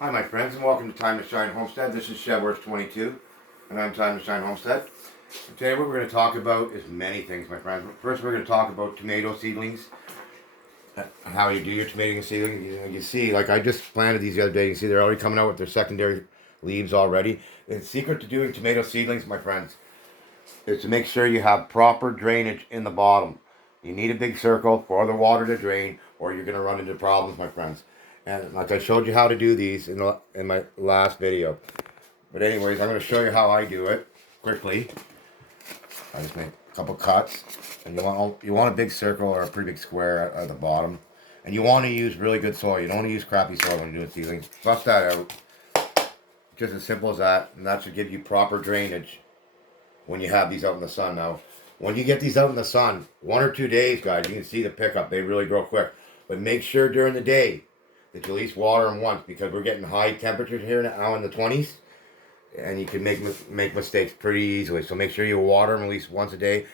Hi my friends and welcome to Time to Shine Homestead. This is Shedwars 22 and I'm Time to Shine Homestead. And today what we're going to talk about is many things my friends. First we're going to talk about tomato seedlings. How you do your tomato seedlings. You see, like I just planted these the other day. You see they're already coming out with their secondary leaves already. The secret to doing tomato seedlings, my friends, is to make sure you have proper drainage in the bottom. You need a big circle for the water to drain or you're going to run into problems, my friends. And like I showed you how to do these in my last video. But anyways, I'm going to show you how I do it quickly. I just make a couple cuts. And you want a big circle or a pretty big square at the bottom. And you want to use really good soil. You don't want to use crappy soil when you're doing seedlings. Bust that out. Just as simple as that. And that should give you proper drainage when you have these out in the sun. Now, when you get these out in the sun, 1 or 2 days, guys, you can see the pickup. They really grow quick. But make sure during the day that you at least water them once, because we're getting high temperatures here now in the 20s, and you can make mistakes pretty easily. So make sure you water them at least once a day,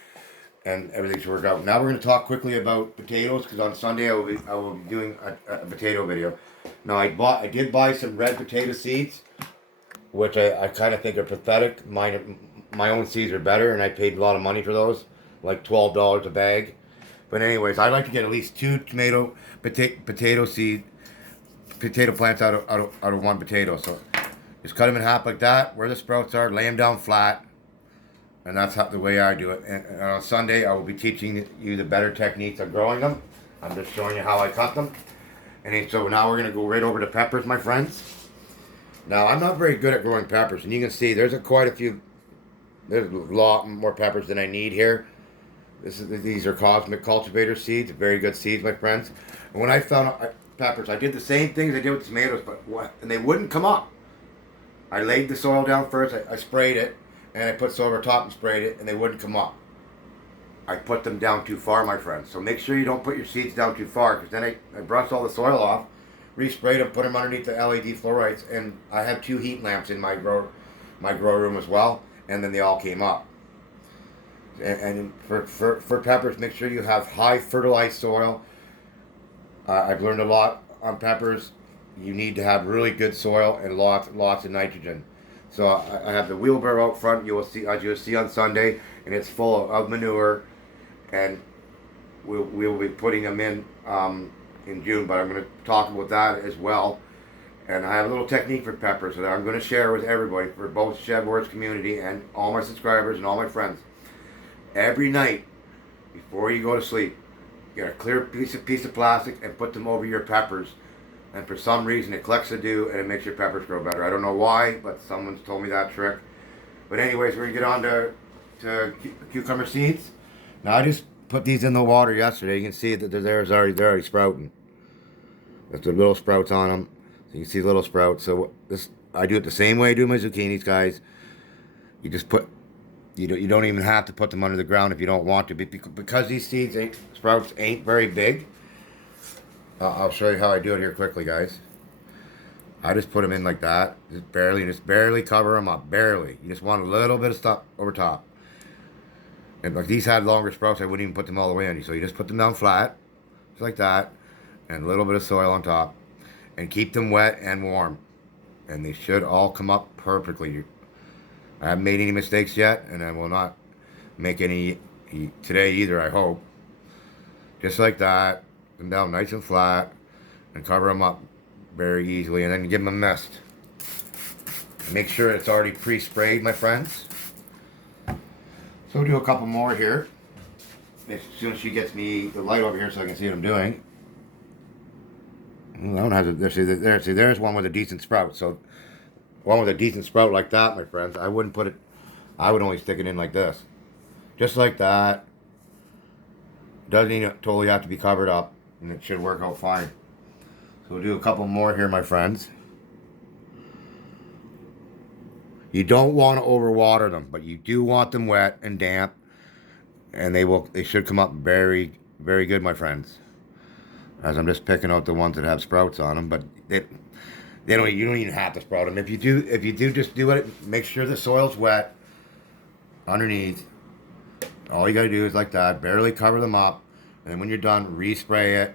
and everything should work out. Now we're going to talk quickly about potatoes, because on Sunday I will be doing a potato video. Now I did buy some red potato seeds, which I kind of think are pathetic. My own seeds are better, and I paid a lot of money for those, like $12 a bag. But anyways, I like to get at least 2 potato plants out of one potato. So just cut them in half like that, where the sprouts are, lay them down flat, and that's the way I do it. And on Sunday, I will be teaching you the better techniques of growing them. I'm just showing you how I cut them. And so now we're going to go right over to peppers, my friends. Now, I'm not very good at growing peppers, and you can see there's quite a few. There's a lot more peppers than I need here. These are Cosmic Cultivator seeds, very good seeds, my friends. And when I found peppers, I did the same things I did with tomatoes, and they wouldn't come up. I laid the soil down first, I sprayed it, and I put soil over top and sprayed it, and they wouldn't come up. I put them down too far, my friends. So make sure you don't put your seeds down too far, because then I brushed all the soil off, resprayed them, put them underneath the LED fluorides, and I have 2 heat lamps in my grow room as well, and then they all came up. And for peppers, make sure you have high fertilized soil. I've learned a lot on peppers. You need to have really good soil and lots of nitrogen. So I have the wheelbarrow out front. You will see, as you'll see on Sunday, and it's full of manure. And we'll be putting them in June. But I'm going to talk about that as well. And I have a little technique for peppers that I'm going to share with everybody, for both Shedwars community and all my subscribers and all my friends. Every night, before you go to sleep, get a clear piece of plastic and put them over your peppers. And for some reason, it collects the dew and it makes your peppers grow better. I don't know why, but someone's told me that trick. But anyways, we're going to get on to cucumber seeds. Now, I just put these in the water yesterday. You can see that they're already sprouting. There's the little sprouts on them. So you can see the little sprouts. So I do it the same way I do my zucchinis, guys. You just put... You don't even have to put them under the ground if you don't want to, because these sprouts ain't very big. I'll show you how I do it here quickly, guys. I just put them in like that, just barely cover them up, barely. You just want a little bit of stuff over top. And if these had longer sprouts, I wouldn't even put them all the way in. So you just put them down flat, just like that, and a little bit of soil on top, and keep them wet and warm, and they should all come up perfectly. I haven't made any mistakes yet, and I will not make any today either, I hope. Just like that, put them down nice and flat, and cover them up very easily, and then give them a mist. Make sure it's already pre-sprayed, my friends. So we'll do a couple more here. As soon as she gets me the light over here so I can see what I'm doing. I don't have to, there's one with a decent sprout, so... One with a decent sprout like that, my friends, I wouldn't put it, I would only stick it in like this. Just like that. Doesn't even totally have to be covered up, and it should work out fine. So we'll do a couple more here, my friends. You don't want to overwater them, but you do want them wet and damp, and they should come up very, very good, my friends. As I'm just picking out the ones that have sprouts on them, but you don't even have to sprout them. If you do, just do it. Make sure the soil's wet underneath. All you gotta do is like that, barely cover them up, and then when you're done, respray it.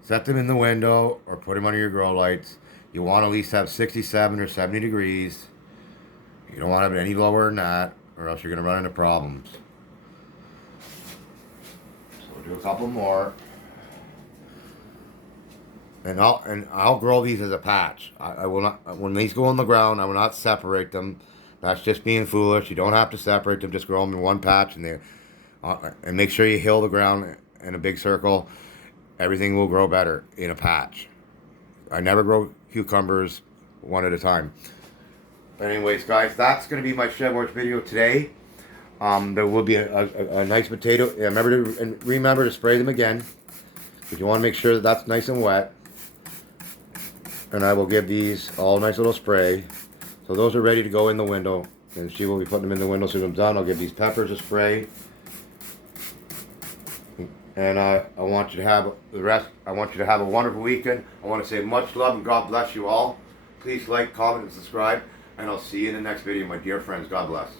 Set them in the window or put them under your grow lights. You want to at least have 67 or 70 degrees. You don't want to have it any lower than that, or else you're going to run into problems. So we'll do a couple more. And I'll grow these as a patch. I will not, when these go on the ground, I will not separate them. That's just being foolish. You don't have to separate them. Just grow them in one patch, and make sure you hill the ground in a big circle. Everything will grow better in a patch. I never grow cucumbers one at a time. But anyways, guys, that's going to be my Shedwars video today. There will be a nice potato. Yeah, remember to spray them again, because you want to make sure that that's nice and wet. And I will give these all a nice little spray. So those are ready to go in the window. And she will be putting them in the window as soon as I'm done. I'll give these peppers a spray. And I want you to have the rest. I want you to have a wonderful weekend. I want to say much love and God bless you all. Please like, comment, and subscribe. And I'll see you in the next video, my dear friends. God bless.